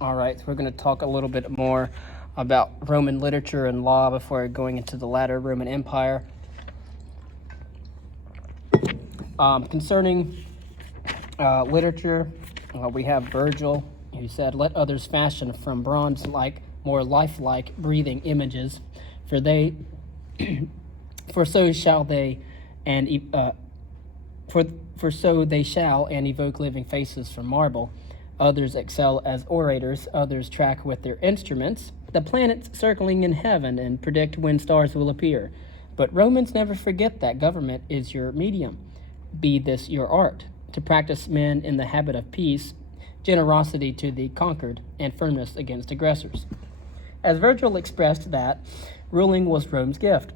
All right, so we're going to talk a little bit more about Roman literature and law before going into the latter Roman Empire. Concerning literature, we have Virgil, who said, "Let others fashion from bronze more lifelike, breathing images, for they, for so shall they, and for so they shall, and evoke living faces from marble. Others excel as orators, others track with their instruments the planets circling in heaven and predict when stars will appear. But Romans never forget that government is your medium, be this your art, to practice men in the habit of peace, generosity to the conquered, and firmness against aggressors." As Virgil expressed that, ruling was Rome's gift.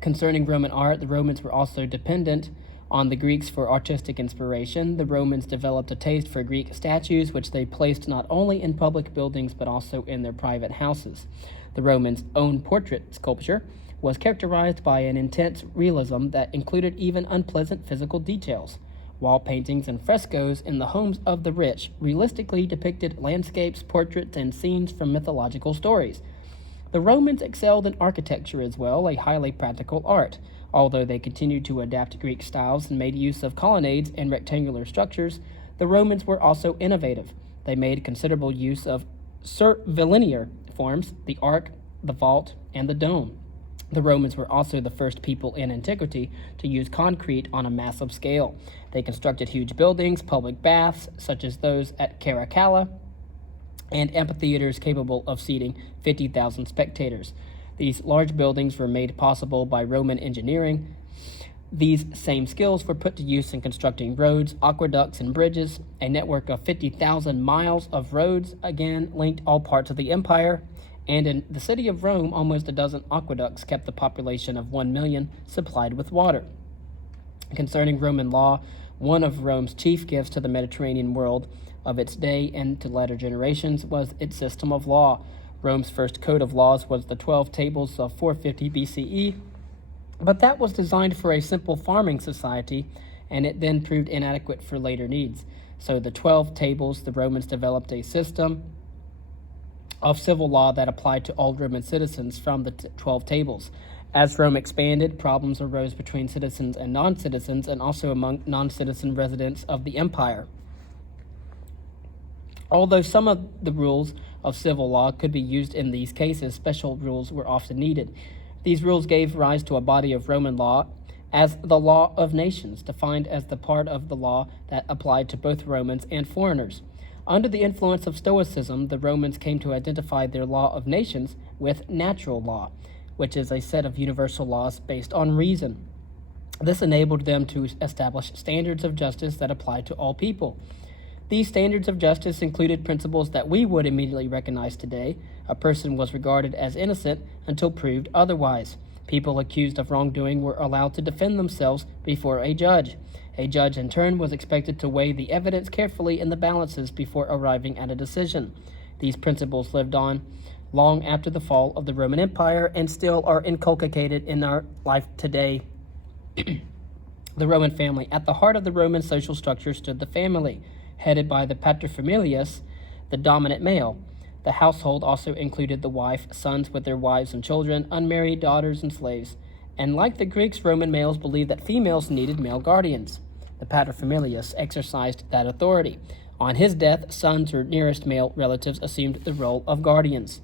Concerning Roman art, the Romans were also dependent on the Greeks for artistic inspiration. The Romans developed a taste for Greek statues, which they placed not only in public buildings but also in their private houses. The Romans' own portrait sculpture was characterized by an intense realism that included even unpleasant physical details. Wall paintings and frescoes in the homes of the rich realistically depicted landscapes, portraits, and scenes from mythological stories. The Romans excelled in architecture as well, a highly practical art. Although they continued to adapt Greek styles and made use of colonnades and rectangular structures, the Romans were also innovative. They made considerable use of curvilinear forms, the arc, the vault, and the dome. The Romans were also the first people in antiquity to use concrete on a massive scale. They constructed huge buildings, public baths, such as those at Caracalla, and amphitheaters capable of seating 50,000 spectators. These large buildings were made possible by Roman engineering. These same skills were put to use in constructing roads, aqueducts, and bridges. A network of 50,000 miles of roads again linked all parts of the empire, and in the city of Rome, almost a dozen aqueducts kept the population of 1 million supplied with water. Concerning Roman law, one of Rome's chief gifts to the Mediterranean world of its day and to later generations was its system of law. Rome's first code of laws was the 12 Tables of 450 BCE, but that was designed for a simple farming society, and it then proved inadequate for later needs. So the 12 Tables, the Romans developed a system of civil law that applied to all Roman citizens from the 12 Tables. As Rome expanded, problems arose between citizens and non-citizens, and also among non-citizen residents of the empire. Although some of the rules of civil law could be used in these cases, special rules were often needed. These rules gave rise to a body of Roman law as the law of nations, defined as the part of the law that applied to both Romans and foreigners. Under the influence of Stoicism, the Romans came to identify their law of nations with natural law, which is a set of universal laws based on reason. This enabled them to establish standards of justice that applied to all people. These standards of justice included principles that we would immediately recognize today. A person was regarded as innocent until proved otherwise. People accused of wrongdoing were allowed to defend themselves before a judge. A judge, in turn, was expected to weigh the evidence carefully in the balances before arriving at a decision. These principles lived on long after the fall of the Roman Empire and still are inculcated in our life today. The Roman family. At the heart of the Roman social structure stood the family, headed by the paterfamilias, the dominant male. The household also included the wife, sons with their wives and children, unmarried daughters and slaves. And like the Greeks, Roman males believed that females needed male guardians. The paterfamilias exercised that authority. On his death, sons or nearest male relatives assumed the role of guardians.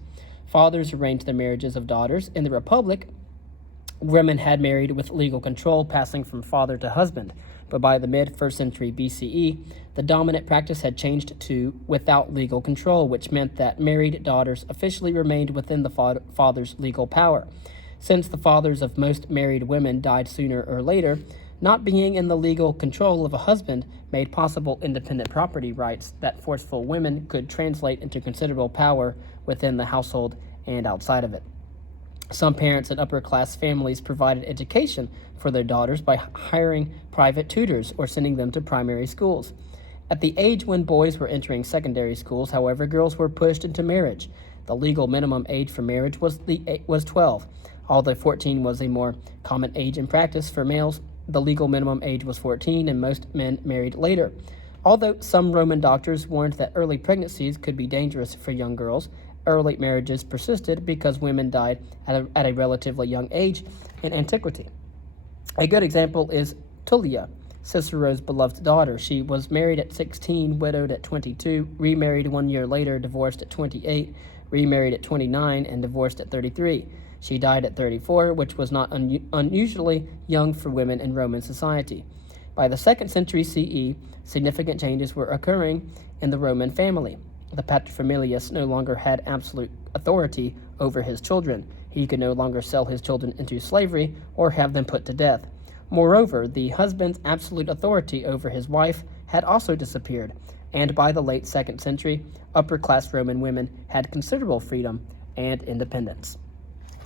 Fathers arranged the marriages of daughters. In the Republic, women had married with legal control, passing from father to husband. But by the mid-1st century BCE, the dominant practice had changed to without legal control, which meant that married daughters officially remained within the father's legal power. Since the fathers of most married women died sooner or later, not being in the legal control of a husband made possible independent property rights that forceful women could translate into considerable power within the household and outside of it. Some parents in upper-class families provided education for their daughters by hiring private tutors or sending them to primary schools. At the age when boys were entering secondary schools, however, girls were pushed into marriage. The legal minimum age for marriage was 12. Although 14 was a more common age in practice for males, the legal minimum age was 14, and most men married later. Although some Roman doctors warned that early pregnancies could be dangerous for young girls, early marriages persisted because women died at a relatively young age in antiquity. A good example is Tullia, Cicero's beloved daughter. She was married at 16, widowed at 22, remarried 1 year later, divorced at 28, remarried at 29, and divorced at 33. She died at 34, which was not unusually young for women in Roman society. By the 2nd century CE, significant changes were occurring in the Roman family. The paterfamilias no longer had absolute authority over his children. He could no longer sell his children into slavery or have them put to death. Moreover, the husband's absolute authority over his wife had also disappeared, and by the late 2nd century, upper-class Roman women had considerable freedom and independence.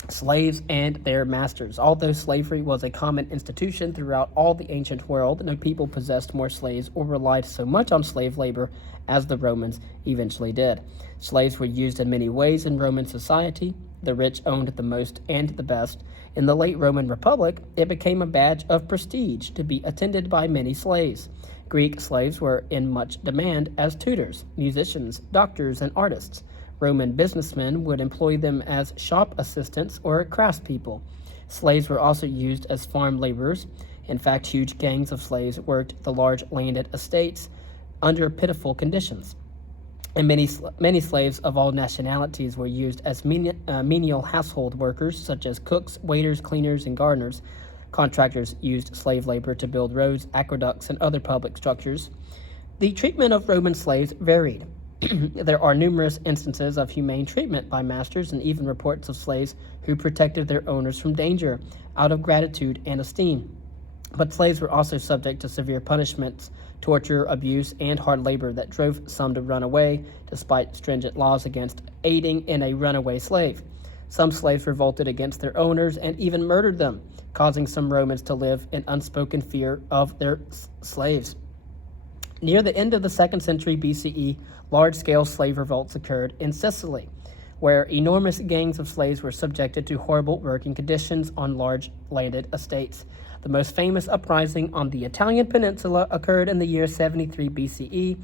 Slaves and their masters. Although slavery was a common institution throughout all the ancient world, no people possessed more slaves or relied so much on slave labor as the Romans eventually did. Slaves were used in many ways in Roman society. The rich owned the most and the best. In the late Roman Republic, it became a badge of prestige to be attended by many slaves. Greek slaves were in much demand as tutors, musicians, doctors, and artists. Roman businessmen would employ them as shop assistants or craftspeople. Slaves were also used as farm laborers. In fact, huge gangs of slaves worked the large landed estates under pitiful conditions. And many slaves of all nationalities were used as menial household workers, such as cooks, waiters, cleaners, and gardeners. Contractors used slave labor to build roads, aqueducts, and other public structures. The treatment of Roman slaves varied. There are numerous instances of humane treatment by masters and even reports of slaves who protected their owners from danger out of gratitude and esteem. But slaves were also subject to severe punishments, torture, abuse, and hard labor that drove some to run away, despite stringent laws against aiding in a runaway slave. Some slaves revolted against their owners and even murdered them, causing some Romans to live in unspoken fear of their slaves. Near the end of the 2nd century BCE, large-scale slave revolts occurred in Sicily, where enormous gangs of slaves were subjected to horrible working conditions on large landed estates. The most famous uprising on the Italian peninsula occurred in the year 73 BCE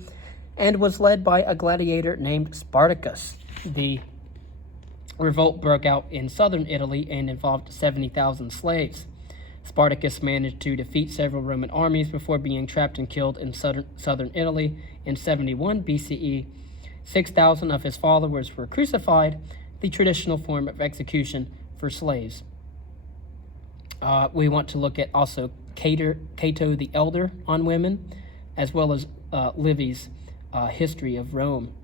and was led by a gladiator named Spartacus. The revolt broke out in southern Italy and involved 70,000 slaves. Spartacus managed to defeat several Roman armies before being trapped and killed in southern Italy in 71 BCE. 6,000 of his followers were crucified, the traditional form of execution for slaves. We want to look at also Cato the Elder on women, as well as Livy's history of Rome.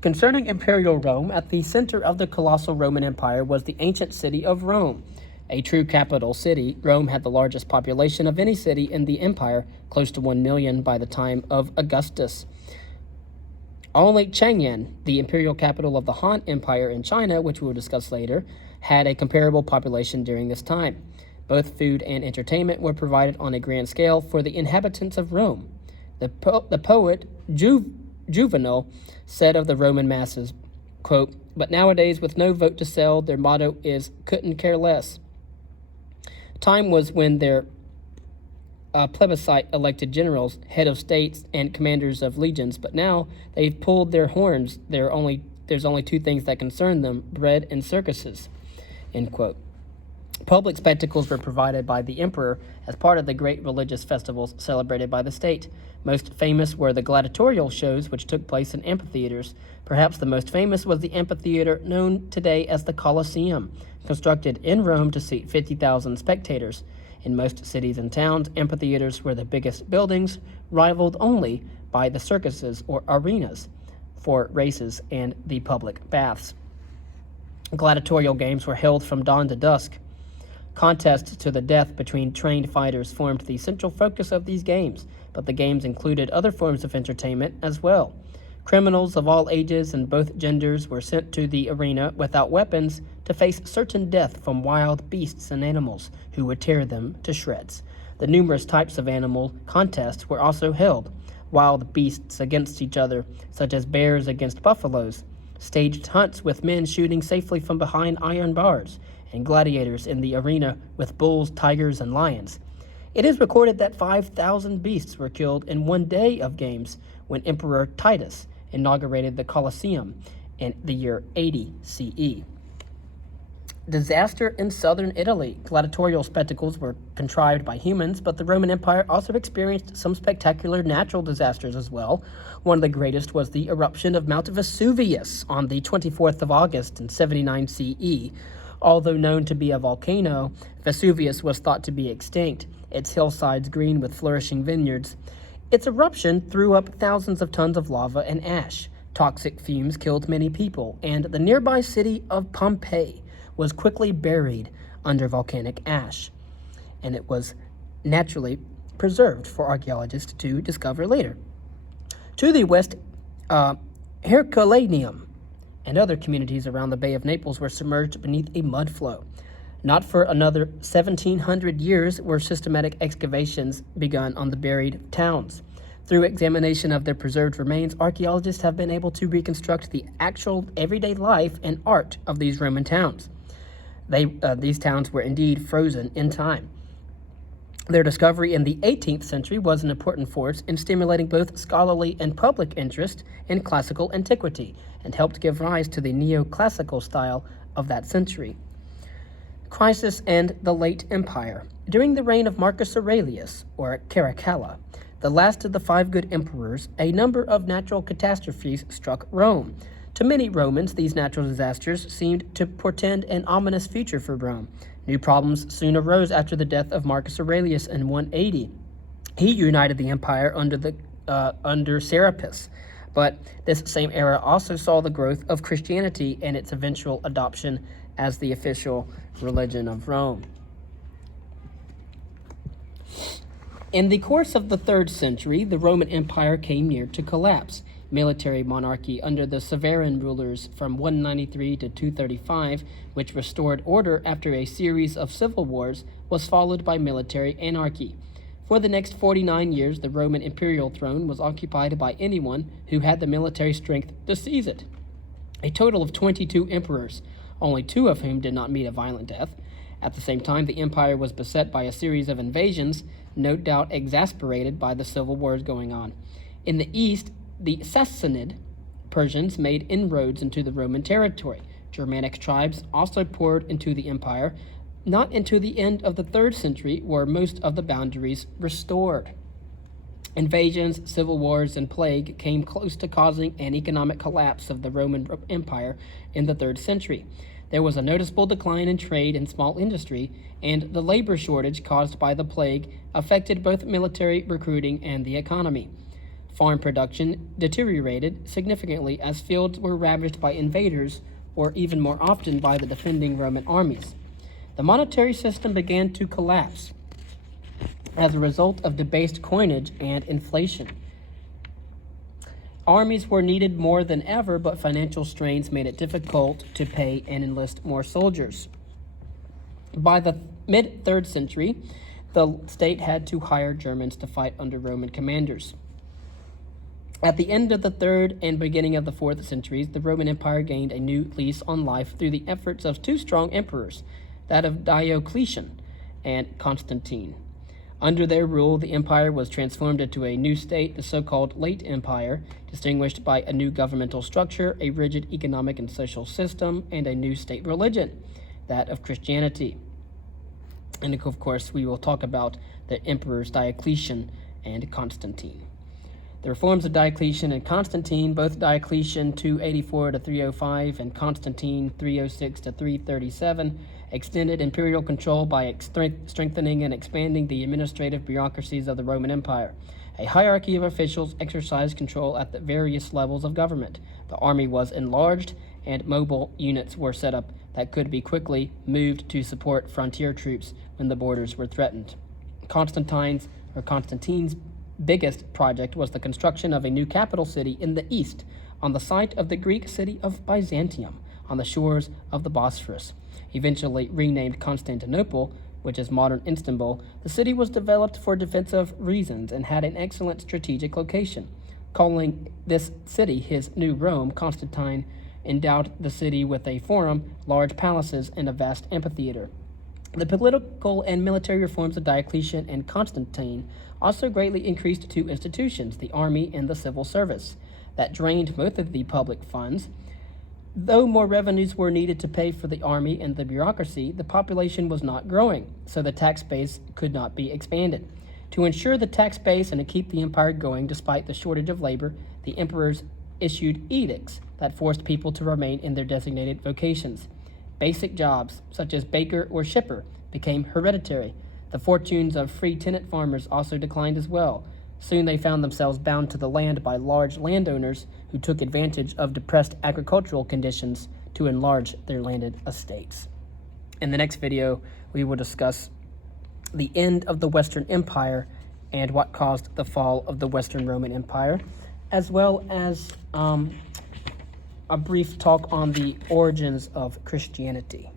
Concerning imperial Rome, at the center of the colossal Roman Empire was the ancient city of Rome. A true capital city, Rome had the largest population of any city in the empire, close to 1 million by the time of Augustus. Only Chang'an, the imperial capital of the Han Empire in China, which we will discuss later, had a comparable population during this time. Both food and entertainment were provided on a grand scale for the inhabitants of Rome. The poet Juvenal said of the Roman masses, quote, "But nowadays, with no vote to sell, their motto is, couldn't care less." Time was when their plebiscite elected generals, head of states, and commanders of legions, but now they've pulled their horns. There's only two things that concern them, bread and circuses, end quote. Public spectacles were provided by the emperor as part of the great religious festivals celebrated by the state. Most famous were the gladiatorial shows, which took place in amphitheaters. Perhaps the most famous was the amphitheater known today as the Colosseum, constructed in Rome to seat 50,000 spectators. In most cities and towns, amphitheaters were the biggest buildings, rivaled only by the circuses or arenas for races and the public baths. Gladiatorial games were held from dawn to dusk. Contests to the death between trained fighters formed the central focus of these games, but the games included other forms of entertainment as well. Criminals of all ages and both genders were sent to the arena without weapons to face certain death from wild beasts and animals who would tear them to shreds. The numerous types of animal contests were also held. Wild beasts against each other, such as bears against buffaloes, staged hunts with men shooting safely from behind iron bars, and gladiators in the arena with bulls, tigers, and lions. It is recorded that 5,000 beasts were killed in one day of games when Emperor Titus inaugurated the Colosseum in the year 80 CE. Disaster in southern Italy. Gladiatorial spectacles were contrived by humans, but the Roman Empire also experienced some spectacular natural disasters as well. One of the greatest was the eruption of Mount Vesuvius on the 24th of August in 79 CE. Although known to be a volcano, Vesuvius was thought to be extinct, its hillsides green with flourishing vineyards. Its eruption threw up thousands of tons of lava and ash. Toxic fumes killed many people, and the nearby city of Pompeii was quickly buried under volcanic ash, and it was naturally preserved for archaeologists to discover later. To the west, Herculaneum and other communities around the Bay of Naples were submerged beneath a mud flow. Not for another 1,700 years were systematic excavations begun on the buried towns. Through examination of their preserved remains, archaeologists have been able to reconstruct the actual everyday life and art of these Roman towns. These towns were indeed frozen in time. Their discovery in the 18th century was an important force in stimulating both scholarly and public interest in classical antiquity, and helped give rise to the neoclassical style of that century. Crisis and the Late Empire. During the reign of Marcus Aurelius, or Caracalla, the last of the 5 good emperors, a number of natural catastrophes struck Rome. To many Romans, these natural disasters seemed to portend an ominous future for Rome. New problems soon arose after the death of Marcus Aurelius in 180. He united the empire under Serapis, but this same era also saw the growth of Christianity and its eventual adoption as the official religion of Rome. In the course of the 3rd century, the Roman Empire came near to collapse. Military monarchy under the Severan rulers from 193 to 235, which restored order after a series of civil wars, was followed by military anarchy. For the next 49 years, the Roman imperial throne was occupied by anyone who had the military strength to seize it. A total of 22 emperors, only 2 of whom did not meet a violent death. At the same time, the empire was beset by a series of invasions, no doubt exasperated by the civil wars going on. In the east, the Sassanid Persians made inroads into the Roman territory. Germanic tribes also poured into the empire. Not until the end of the 3rd century were most of the boundaries restored. Invasions, civil wars, and plague came close to causing an economic collapse of the Roman Empire in the 3rd century. There was a noticeable decline in trade and small industry, and the labor shortage caused by the plague affected both military recruiting and the economy. Farm production deteriorated significantly as fields were ravaged by invaders, or even more often by the defending Roman armies. The monetary system began to collapse as a result of debased coinage and inflation. Armies were needed more than ever, but financial strains made it difficult to pay and enlist more soldiers. By the mid-3rd century, the state had to hire Germans to fight under Roman commanders. At the end of the 3rd and beginning of the 4th centuries, the Roman Empire gained a new lease on life through the efforts of 2 strong emperors, that of Diocletian and Constantine. Under their rule, the empire was transformed into a new state, the so-called Late Empire, distinguished by a new governmental structure, a rigid economic and social system, and a new state religion, that of Christianity. And of course, we will talk about the emperors Diocletian and Constantine. The reforms of Diocletian and Constantine, both Diocletian 284 to 305 and Constantine 306 to 337, extended imperial control by strengthening and expanding the administrative bureaucracies of the Roman Empire. A hierarchy of officials exercised control at the various levels of government. The army was enlarged, and mobile units were set up that could be quickly moved to support frontier troops when the borders were threatened. Constantine's biggest project was the construction of a new capital city in the east, on the site of the Greek city of Byzantium, on the shores of the Bosphorus. Eventually renamed Constantinople, which is modern Istanbul, the city was developed for defensive reasons and had an excellent strategic location. Calling this city his New Rome, Constantine endowed the city with a forum, large palaces, and a vast amphitheater. The political and military reforms of Diocletian and Constantine also greatly increased two institutions, the army and the civil service, that drained most of the public funds. Though more revenues were needed to pay for the army and the bureaucracy, the population was not growing, so the tax base could not be expanded. To ensure the tax base and to keep the empire going despite the shortage of labor, the emperors issued edicts that forced people to remain in their designated vocations. Basic jobs, such as baker or shipper, became hereditary. The fortunes of free tenant farmers also declined as well. Soon they found themselves bound to the land by large landowners who took advantage of depressed agricultural conditions to enlarge their landed estates. In the next video, we will discuss the end of the Western Empire and what caused the fall of the Western Roman Empire, as well as a brief talk on the origins of Christianity.